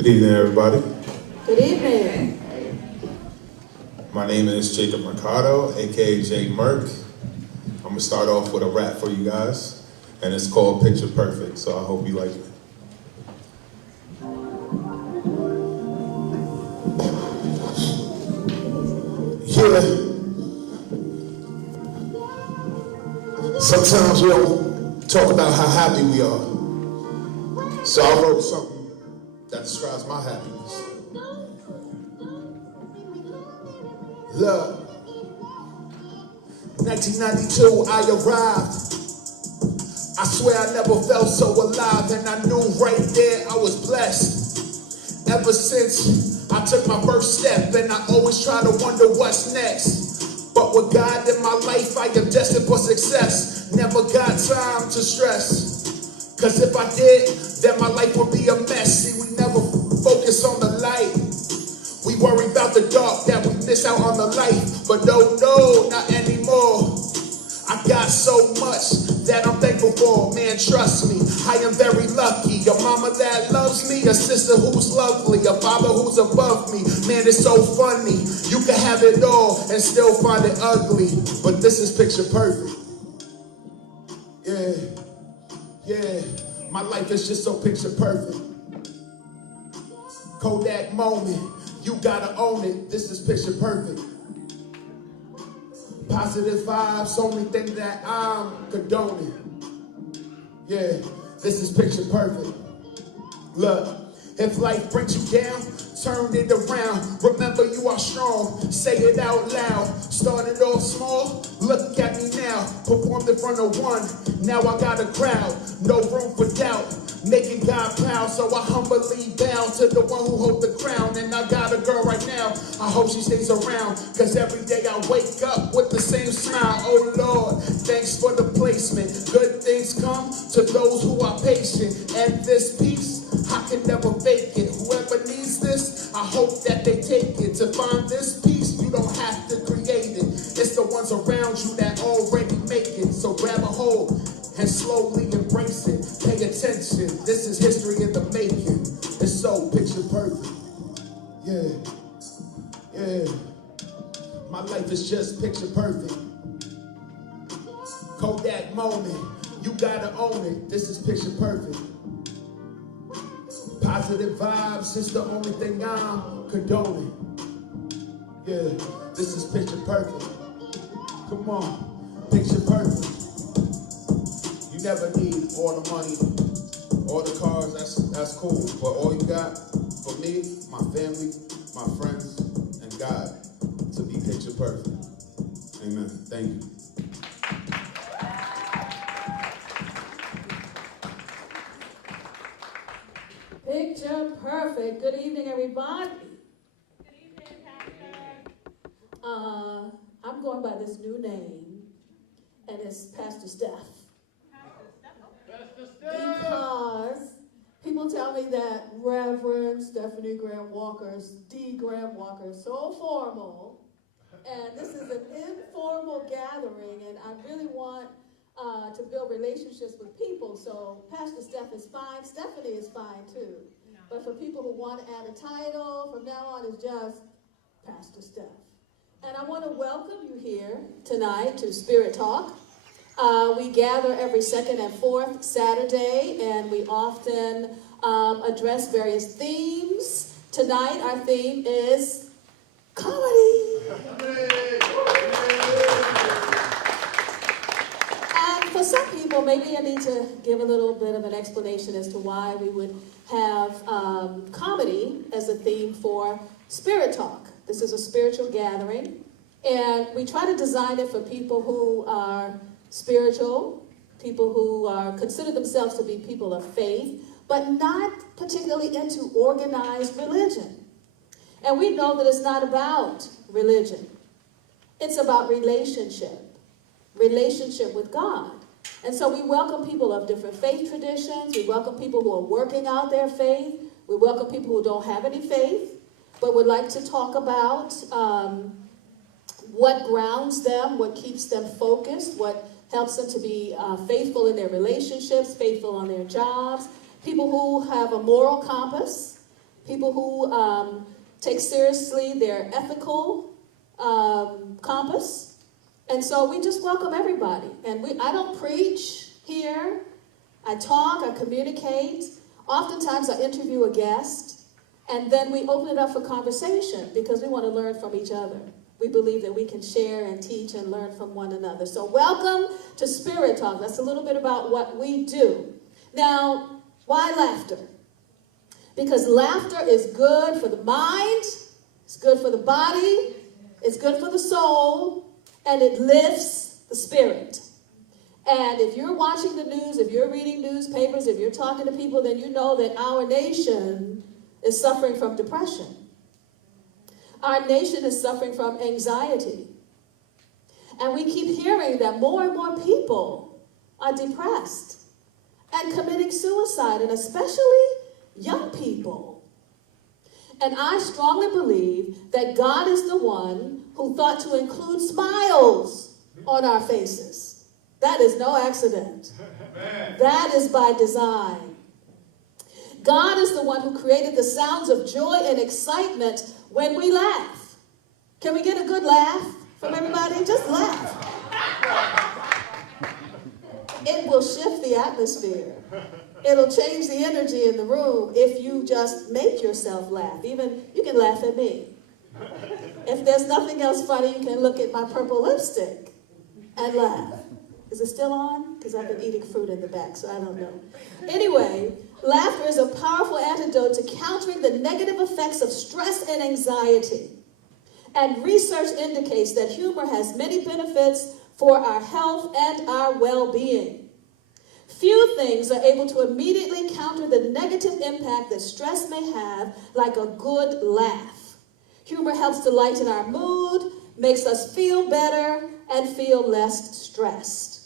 Good evening, everybody. Good evening. My name is Jacob Mercado, aka J-Merc. I'm gonna start off with a rap for you guys, and it's called Picture Perfect, so I hope you like it. Yeah. Sometimes we don't talk about how happy we are. So I wrote something that describes my happiness. Love. 1992, I arrived. I swear I never felt so alive, and I knew right there I was blessed. Ever since I took my first step, and I always try to wonder what's next. But with God in my life, I am destined for success. Never got time to stress. Cause if I did, then my life would be a mess. See, we never focus on the light. We worry about the dark, that we miss out on the light. But no, not anymore. I got so much that I'm thankful for. Man, trust me, I am very lucky. A mama that loves me, a sister who's lovely, a father who's above me. Man, it's so funny. You can have it all and still find it ugly. But this is picture perfect. Yeah. My life is just so picture perfect. Kodak moment. You gotta own it, this is picture perfect. Positive vibes, only thing that I'm condoning. Yeah, this is picture perfect. Look, if life brings you down, turn it around. Remember you are strong, say it out loud. Started off small, look at me now. Performed in front of one, now I got a crowd. No room for doubt. Making God proud, so I humbly bow to the one who holds the crown. And I got a girl right now, I hope she stays around. Cause every day I wake up with the same smile. Oh Lord, thanks for the placement. Good things come to those who are patient. And this peace, I can never fake it. Whoever needs this, I hope that they take it. To find this peace, you don't have to create it. It's the ones around you that already make it. So grab a hold and slowly embrace it. Pay attention, this is history in the making. It's so picture perfect. Yeah. My life is just picture perfect. Kodak moment, you gotta own it. This is picture perfect. Positive vibes is the only thing I'm condoning. Yeah, this is picture perfect. Come on, picture perfect. You never need all the money, all the cars, that's cool. But all you got, for me, my family, my friends, and God, to be picture perfect. Amen. Thank you. Picture perfect. Good evening, everybody. Good evening, Pastor. I'm going by this new name, and it's Pastor Steph. Because people tell me that Reverend Stephanie Graham Walker's D. Graham Walker is so formal, and this is an informal gathering, and I really want to build relationships with people. So Pastor Steph is fine, Stephanie is fine too. But for people who want to add a title, from now on it's just Pastor Steph. And I want to welcome you here tonight to Spirit Talk. We gather every second and fourth Saturday, and we often address various themes. Tonight, our theme is comedy. And for some people, maybe I need to give a little bit of an explanation as to why we would have comedy as a theme for Spirit Talk. This is a spiritual gathering, and we try to design it for people who are spiritual, people who consider themselves to be people of faith, but not particularly into organized religion. And we know that it's not about religion. It's about relationship with God. And so we welcome people of different faith traditions. We welcome people who are working out their faith. We welcome people who don't have any faith, but would like to talk about what grounds them, what keeps them focused, what helps them to be faithful in their relationships, faithful on their jobs, people who have a moral compass, people who take seriously their ethical compass. And so we just welcome everybody. And I don't preach here. I talk, I communicate. Oftentimes I interview a guest, and then we open it up for conversation because we want to learn from each other. We believe that we can share and teach and learn from one another. So welcome to Spirit Talk. That's a little bit about what we do. Now, why laughter? Because laughter is good for the mind, it's good for the body, it's good for the soul, and it lifts the spirit. And if you're watching the news, if you're reading newspapers, if you're talking to people, then you know that our nation is suffering from depression. Our nation is suffering from anxiety. And we keep hearing that more and more people are depressed and committing suicide, and especially young people. And I strongly believe that God is the one who thought to include smiles on our faces. That is no accident. That is by design. God is the one who created the sounds of joy and excitement when we laugh. Can we get a good laugh from everybody? Just laugh. It will shift the atmosphere. It'll change the energy in the room if you just make yourself laugh. Even you can laugh at me. If there's nothing else funny, you can look at my purple lipstick and laugh. Is it still on? Because I've been eating fruit in the back, so I don't know. Anyway, laughter is a powerful antidote to countering the negative effects of stress and anxiety. And research indicates that humor has many benefits for our health and our well-being. Few things are able to immediately counter the negative impact that stress may have, like a good laugh. Humor helps to lighten our mood, makes us feel better, and feel less stressed.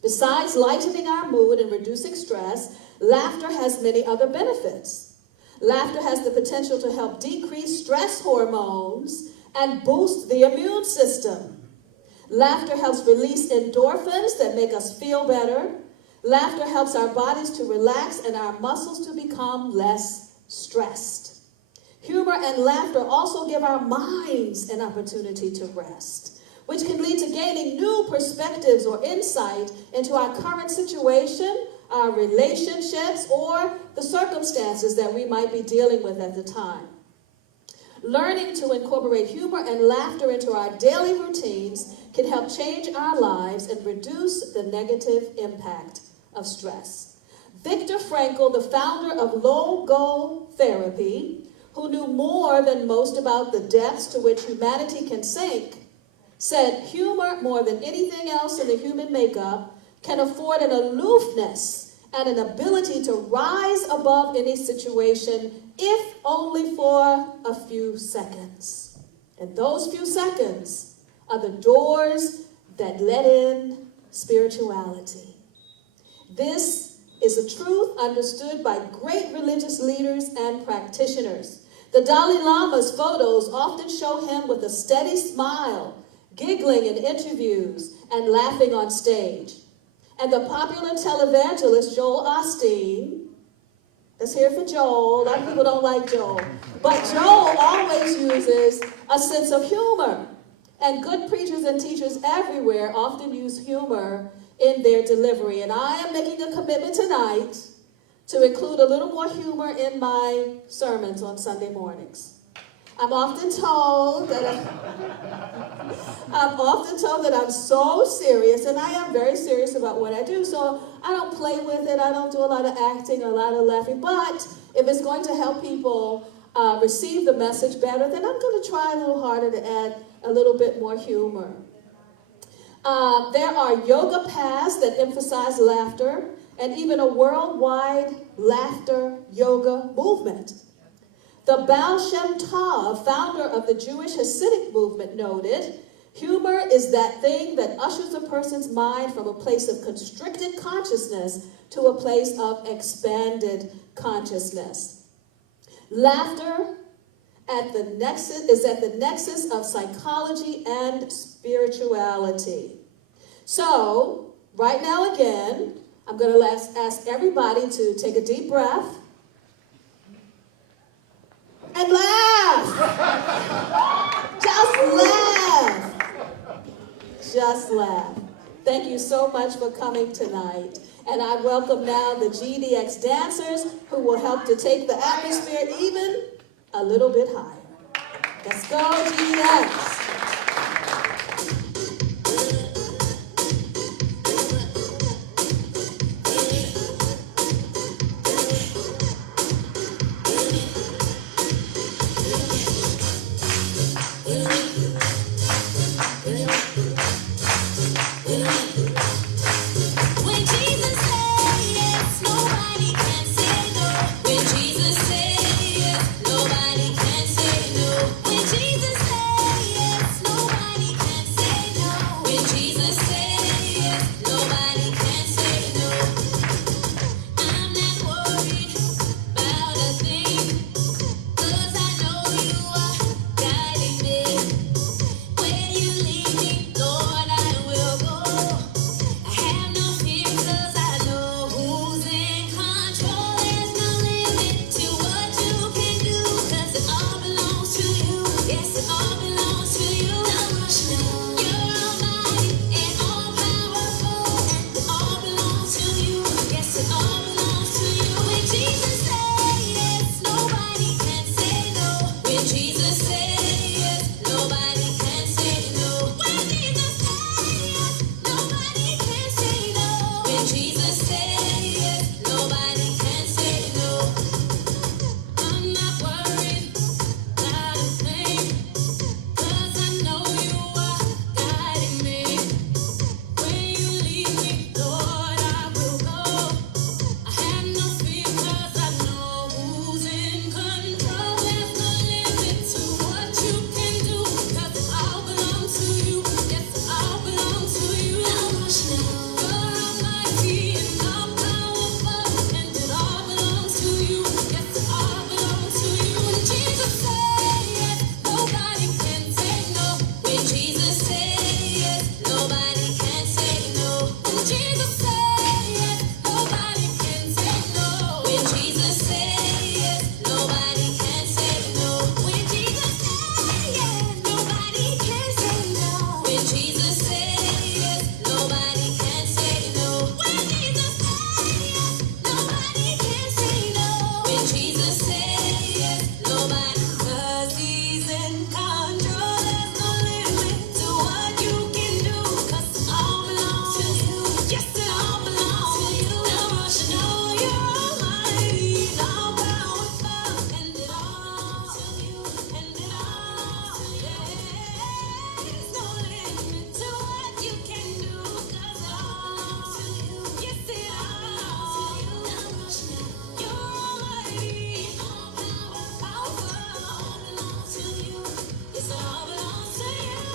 Besides lightening our mood and reducing stress, laughter has many other benefits. Laughter has the potential to help decrease stress hormones and boost the immune system. Laughter helps release endorphins that make us feel better. Laughter helps our bodies to relax and our muscles to become less stressed. Humor and laughter also give our minds an opportunity to rest, which can lead to gaining new perspectives or insight into our current situation, our relationships, or the circumstances that we might be dealing with at the time. Learning to incorporate humor and laughter into our daily routines can help change our lives and reduce the negative impact of stress. Viktor Frankl, the founder of logotherapy, who knew more than most about the depths to which humanity can sink, said humor, more than anything else in the human makeup, can afford an aloofness and an ability to rise above any situation, if only for a few seconds. And those few seconds are the doors that let in spirituality. This is a truth understood by great religious leaders and practitioners. The Dalai Lama's photos often show him with a steady smile, giggling in interviews, and laughing on stage. And the popular televangelist Joel Osteen, let's hear it for Joel. A lot of people don't like Joel. But Joel always uses a sense of humor. And good preachers and teachers everywhere often use humor in their delivery. And I am making a commitment tonight to include a little more humor in my sermons on Sunday mornings. I'm often told that I'm so serious, and I am very serious about what I do. So I don't play with it. I don't do a lot of acting or a lot of laughing. But if it's going to help people receive the message better, then I'm going to try a little harder to add a little bit more humor. There are yoga paths that emphasize laughter, and even a worldwide laughter yoga movement. The Baal Shem Tov, founder of the Jewish Hasidic movement, noted, humor is that thing that ushers a person's mind from a place of constricted consciousness to a place of expanded consciousness. Laughter is at the nexus of psychology and spirituality. So, right now again, I'm going to ask everybody to take a deep breath. and laugh. Just laugh. Just laugh. Thank you so much for coming tonight. And I welcome now the GDX dancers who will help to take the atmosphere even a little bit higher. Let's go, GDX. When Jesus said yes, nobody can say no. When Jesus said yes, nobody can say no. When Jesus said yes, nobody can say no. When Jesus said yes, nobody can say no. I'm not worried about a thing, 'cause I know you are guiding me. Where you lead me, Lord, I will go. I have no fear 'cause I know who's in control. There's no limit to what you can do 'cause it all belongs to you. Yes, it all belongs to you. You're almighty and all powerful, and it all belongs to you. Yes, it all belongs to you. When Jesus said yes, nobody can say no. When Jesus said yes, nobody can say no. When Jesus said yes, nobody can say no. When Jesus said yes, nobody can say no. I'm not worried about a thing, 'cause I know you are guiding me. Where you lead me, Lord, I will go. I have no fear 'cause I know who's in control. There's no limit to what you can do 'cause it all belongs to you. Yes, it all belongs to you. You're almighty and all powerful, and it all belongs to you. Yes, it all belongs to you. When Jesus said yes, nobody can say no. When Jesus said yes, nobody can say no. When Jesus said yes, nobody can say no. When Jesus said yes, nobody can say no. When Jesus said yes, nobody can say no. When Jesus said yes, nobody can say no. When Jesus said yes, nobody can say no. When Jesus said yes, nobody, 'cause he's in control. There's no limit to what you can do 'cause it all belongs to you. Yes, it all belongs to you. Now I should know you're almighty, all powerful, and it all to you, and it all to you. There's no limit to what you can do 'cause it all to you. Yes, it all to you. Now I should know you're almighty, all powerful, all belongs to you. Yes, it all belongs to you.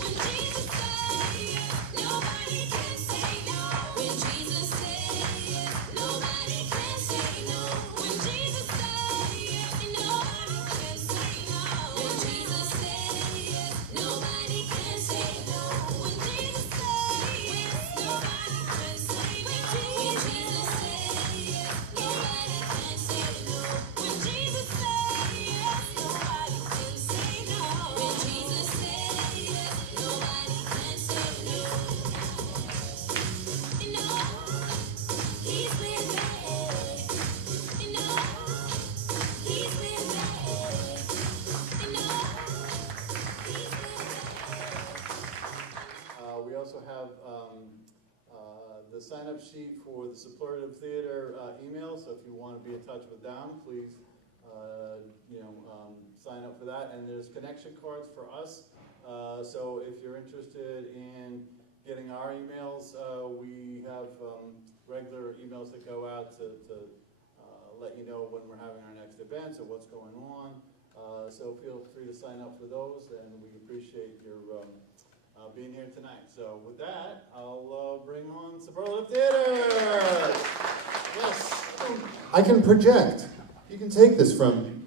When Jesus said yes, nobody can say no. When Jesus said yes, nobody can say no. When Jesus said yes, nobody can say no. When Jesus said yes, nobody can say no. When Jesus said yes, nobody can say no. When Jesus said yes, nobody can say no. When Jesus said yes, nobody can say no. When Jesus said yes, nobody can say no. You know, he's been bad. You know, he's been bad. You know, he's been bad. We also have the sign-up sheet for the Superlative Theater email, so if you want to be in touch with them, please, sign up for that. And there's connection cards for us, so if you're interested in getting our emails, we have regular emails that go out to let you know when we're having our next events or what's going on. So feel free to sign up for those, and we appreciate your being here tonight. So with that, I'll bring on Superlative Theater. Yes. I can project. You can take this from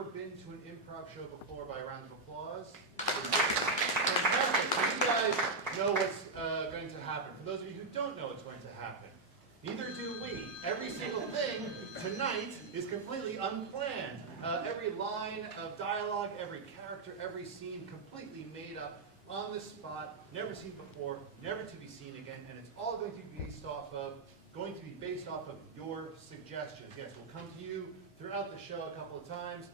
ever been to an improv show before by a round of applause? Fantastic. So you guys know what's going to happen. For those of you who don't know what's going to happen, neither do we. Every single thing tonight is completely unplanned. Every line of dialogue, every character, every scene completely made up on the spot, never seen before, never to be seen again, and it's all going to be based off of your suggestions. Yes, we'll come to you throughout the show a couple of times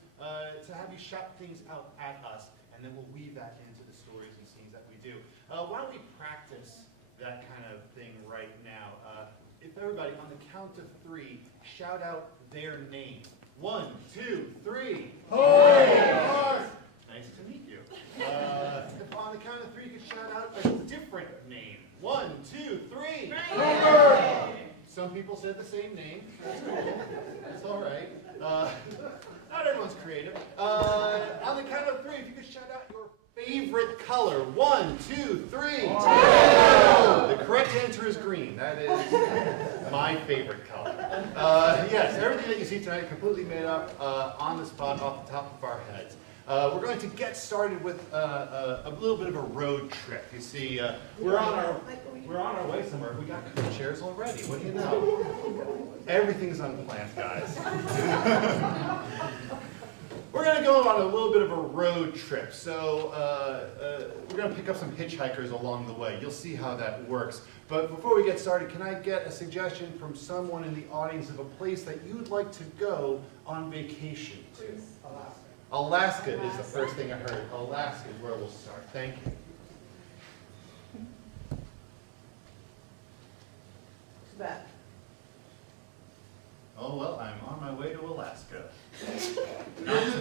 to have you shout things out at us, and then we'll weave that into the stories and scenes that we do. Why don't we practice that kind of thing right now? If everybody, on the count of 3, shout out their name. 1, 2, 3. Hoy! Nice to meet you. If on the count of 3 you could shout out a different name. 1, 2, 3. Homer! Some people said the same name. That's cool. That's all right. Not everyone's creative. On the count of 3, if you could shout out your favorite color. 1, 2, 3. The correct answer is green. That is my favorite color. Yes, everything that you see tonight completely made up on the spot off the top of our heads. We're going to get started with a little bit of a road trip. You see, we're on our way somewhere. We got chairs already. What do you know? Everything's unplanned, guys. We're going to go on a little bit of a road trip. So we're going to pick up some hitchhikers along the way. You'll see how that works. But before we get started, can I get a suggestion from someone in the audience of a place that you'd like to go on vacation to? Alaska is the first thing I heard. Alaska is where we'll start. Thank you. Oh, well, I'm on my way to Alaska. This is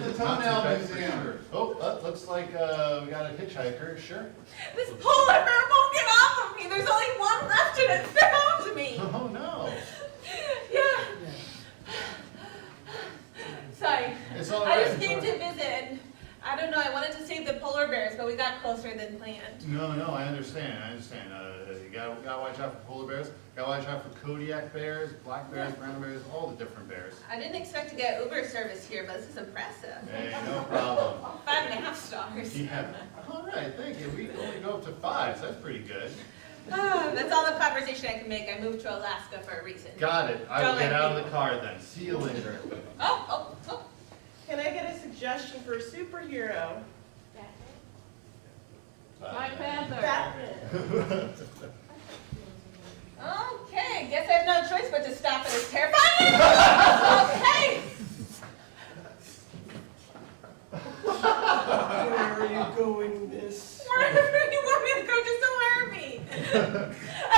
the Toenail Museum. Oh, looks like we got a hitchhiker. Sure. This polar bear won't get off of me. There's only one left and it found me. Oh, no. Yeah. Sorry. It's all I right. just came to visit. I don't know. I wanted to save the polar bears, but we got closer than planned. No, I understand. You gotta watch out for polar bears. Gotta watch out for Kodiak bears, black bears, brown bears, all the different bears. I didn't expect to get Uber service here, but this is impressive. Hey, no problem. 5.5 stars. Yeah. All right, thank you. We only go up to 5, so that's pretty good. That's all the conversation I can make. I moved to Alaska for a reason. Got it. I will get out of the car then. See you later. Oh. Can I get a suggestion for a superhero? Black Panther. Batman. Okay, guess I have no choice but to stop at this terrifying. Okay. Where are you going, miss? Wherever you want me to go, just alert me. I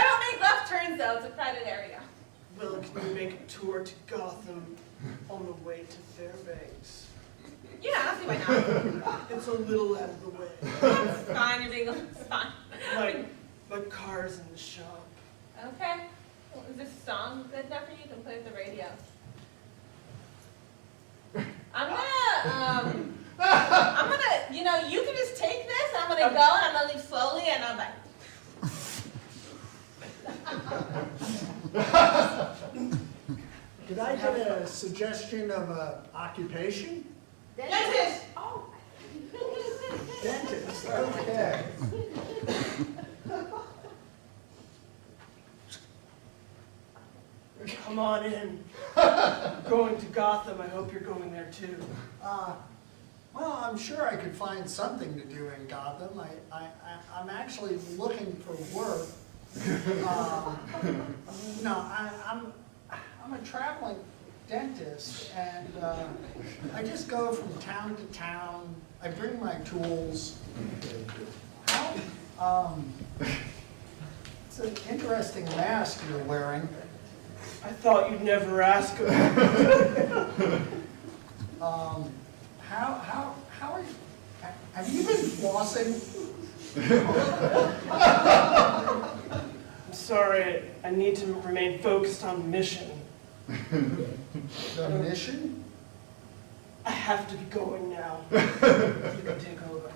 don't make left turns though, it's a private area. Well, can you make a tour to Gotham on the way to Fairbanks? Yeah, I see why not. It's a little out of the way. It's fine, you're being it's fine. My car's in the shop. Okay. Well, is this song good enough for you? You can play with the radio. I'm gonna, you can just take this, I'm gonna go, and I'm gonna leave slowly, and I'm like, Could I get a suggestion of an occupation? Dentist! Dentist, okay. Come on in. Going to Gotham. I hope you're going there too. Well, I'm sure I could find something to do in Gotham. I'm actually looking for work. I'm a traveling dentist, and I just go from town to town. I bring my tools. It's an interesting mask you're wearing. I thought you'd never ask about it. How are you? Have you been flossing? I'm sorry. I need to remain focused on the mission. The mission? I have to be going now. You can take over.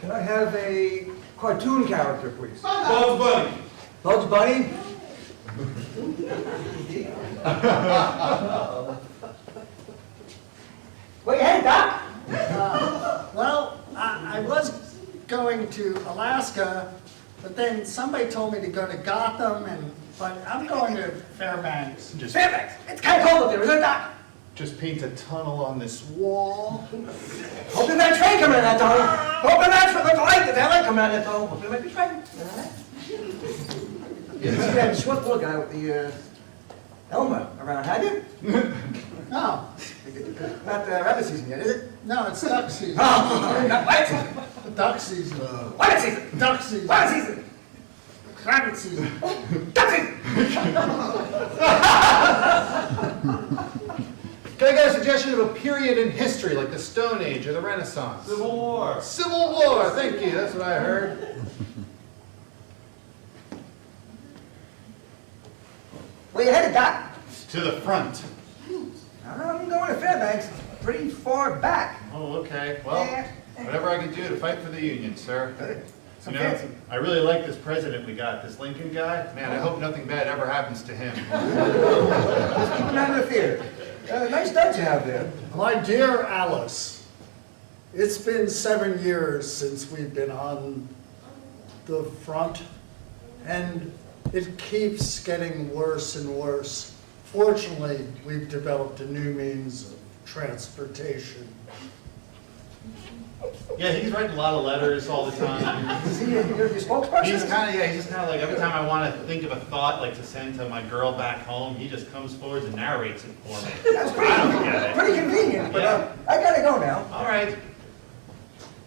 Can I have a cartoon character, please? Bugs Bunny. Bugs Bunny? Where you headed, Doc? Well, I was going to Alaska, but then somebody told me to go to Gotham, but I'm going to Fairbanks. Fairbanks. It's kind of cold up there, isn't it, Doc? Just paint a tunnel on this wall. Hoping that train coming out that tunnel. Hoping that's what the light, that light coming out that tunnel. Hoping it might be train. You see that short little guy with the helmet around, have you? No, Not rabbit season yet, is it? no, it's duck season. Oh, not rabbit season. Duck season. Rabbit season. Duck season. Rabbit season. Rabbit season. Duck season. Can I get a suggestion of a period in history, like the Stone Age or the Renaissance? Civil War. Civil War, thank you, that's what I heard. Where you headed, Doc? To the front. I'm going to Fairbanks. Pretty far back. Oh, okay, well, whatever I can do to fight for the Union, sir. Good. Some You know, fancy. I really like this president we got, this Lincoln guy. Man, I hope nothing bad ever happens to him. Just keep him out of the theater. Nice ducks you have there. My dear Alice, it's been 7 years since we've been on the front, and it keeps getting worse and worse. Fortunately, we've developed a new means of transportation. Yeah, he's writing a lot of letters all the time. Is he your spokesperson? He's kind of, yeah, he's just kind of like, every time I want to think of a thought, like to send to my girl back home, he just comes forward and narrates it for me. That's I don't get it. pretty convenient, but Yeah. I gotta go now. All right.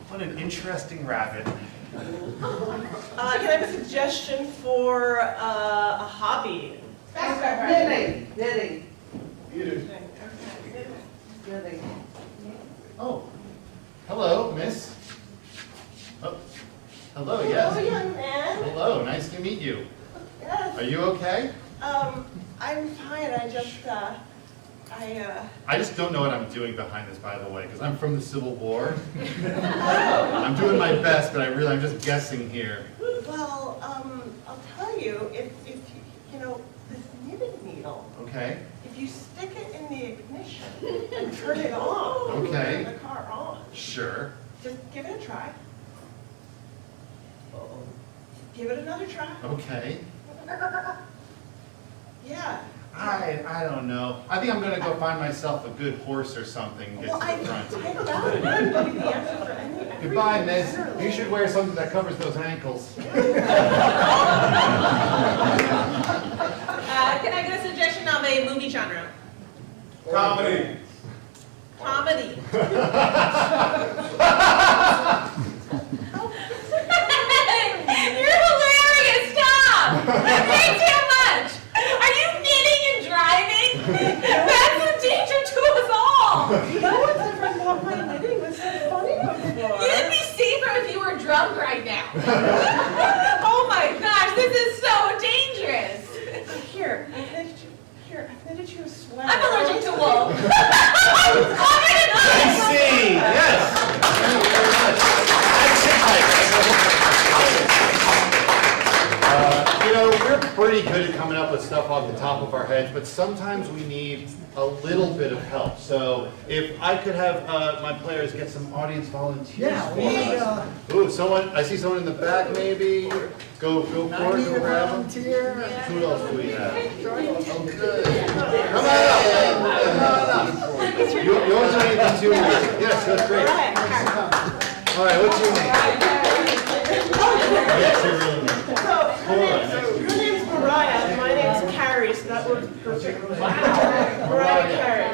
What an interesting rabbit. Can I have a suggestion for a hobby? Knitting. Knitting. Okay. Oh, hello, miss. Oh, hello, yes. Hello, young man. Hello, nice to meet you. Yes. Are you okay? I'm fine. I just don't know what I'm doing behind this, by the way, because I'm from the Civil War. I'm doing my best, but I'm just guessing here. Well, I'll tell you, if you know, this knitting needle, Okay, if you stick it in the ignition and turn it on, Okay. turn the car on, sure. just give it a try. Give it another try. Okay. Yeah. I don't know. I think I'm gonna go find myself a good horse or something, get Well, to I the front. doubt it would be the answer for every Goodbye, miss. generally. You should wear something that covers those ankles. Can I get a suggestion of a movie genre? Comedy. Comedy. You're hilarious, stop! Way too much! Are you knitting and driving? That's a danger to us all! No one's ever thought my knitting was so funny before. You'd be safer if you were drunk right now. Oh my gosh, this is so dangerous! Here, I've knitted you a sweater. I'm allergic to wool. I'm covered in I ice! see, yes. Thank you very much. You know, we're pretty good at coming up with stuff off the top of our heads, but sometimes we need a little bit of help. So if I could have my players get some audience volunteers Yeah, for we, us. Ooh, someone, I see someone in the back maybe. Go I forward, need go a grab them. volunteer. Who else do we have? Oh, good. Come on up. You always do anything too weird. Yes, that's great. All right, what's your name? Yes, your real name. Your name's Mariah, and my name's Carrie, so that works perfect. Mariah Carey.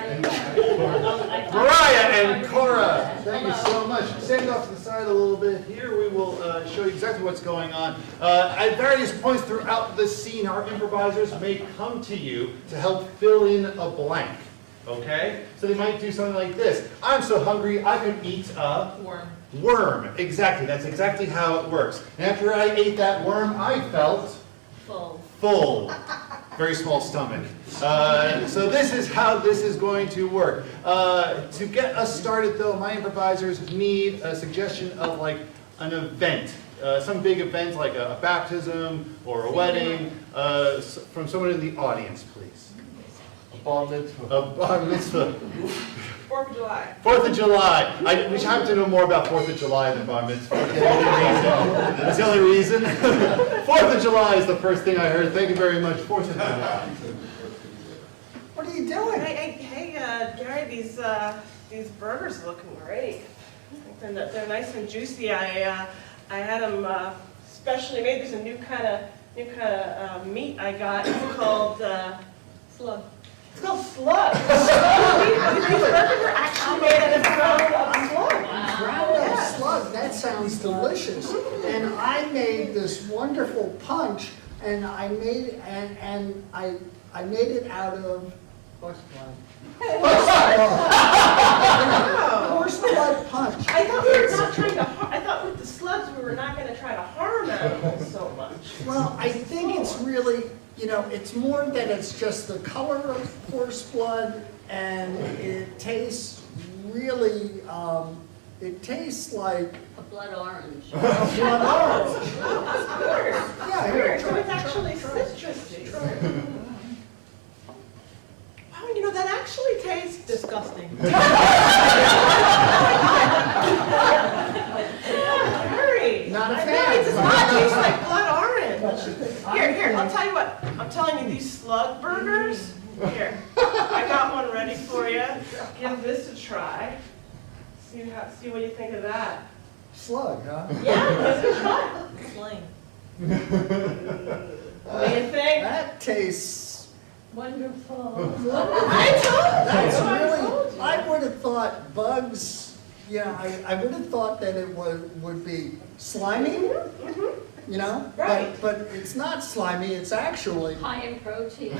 Mariah and Cora, thank you so much. Stand off to the side a little bit here. We will show you exactly what's going on. At various points throughout the scene, our improvisers may come to you to help fill in a blank. Okay? So they might do something like this. I'm so hungry, I could eat a worm. Exactly. That's exactly how it works. And after I ate that worm, I felt full. Very small stomach. So this is how this is going to work. To get us started though, my improvisers need a suggestion of like an event. Some big event like a baptism or a wedding from someone in the audience, please. bar mitzvah. 4th of July. 4th of July. We happen to know more about 4th of July than bar mitzvah. That's the only reason. 4th of July is the first thing I heard. Thank you very much. 4th of July. What are you doing? Hey, Gary, these burgers are looking great. They're nice and juicy. I had them specially made. There's a new kind of meat I got. It's called slug. It's called slug. These burgers are actually made out of ground up slug. Ground up slug, that sounds delicious. And I made this wonderful punch, and I made I made it out of horse blood. Horse blood punch. I thought we were not trying to. I thought with the slugs we were not going to try to harm animals so much. Well, I think it's really, it's more that it's just the color of horse blood, and it tastes really, it tastes like A blood orange. a blood orange. Yeah, here, So it's actually citrusy. Wow, that actually tastes disgusting. Harry, Not a I fan. know it does not taste like blood orange. Here, I'll tell you what. I'm telling you, these slug burgers. Here, I got one ready for you. Give this a try. See what you think of that. slug, huh? Yeah, give it a try. Sling. What do you think? That tastes, Wonderful. I told that's you. really, I would have thought bugs, I would have thought that it would be slimy, Right. but it's not slimy, it's actually. High in protein.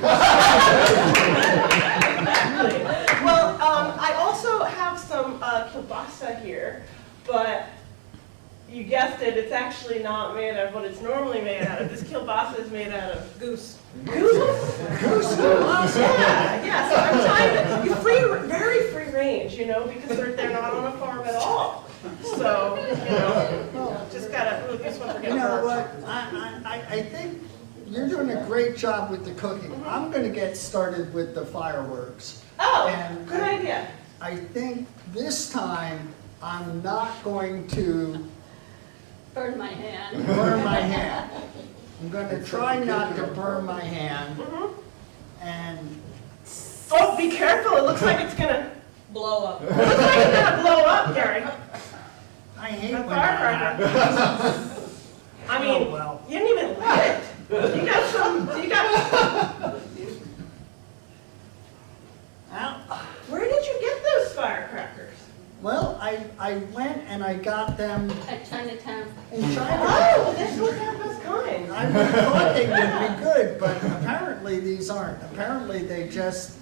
Exactly. Well, I also have some kielbasa here, but you guessed it, it's actually not made out of what it's normally made out of. This kielbasa is made out of goose. Goose? Goose kielbasa. Yeah, so I'm trying to, very free range, because they're not on a farm at all. So, just gotta, this one forget You know about. what, I think you're doing a great job with the cooking. I'm gonna get started with the fireworks. Oh, And good idea. I think this time, I'm not going to Burn my hand. burn my hand. I'm gonna try not to burn my hand, Mhm. and Oh, be careful, it looks like it's gonna, Blow up. it looks like it's gonna blow up, Gary. I hate A when that firecracker. happens. I mean, Oh, well. you didn't even light it. You got where did you get those firecrackers? Well, I went and I got them At Chinatown. in China. Oh, this was their best kind. I would have thought they would be good, but apparently these aren't. Apparently they just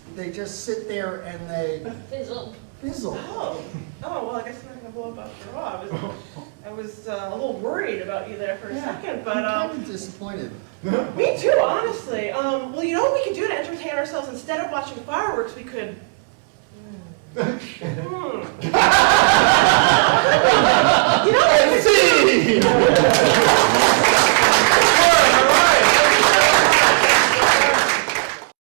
sit there and they Fizzle. fizzle. Oh, well, I guess I'm not gonna blow up after all. I was a little worried about you there for a second, but I'm kind of disappointed. me too, honestly. Well, what we could do to entertain ourselves instead of watching fireworks? We could.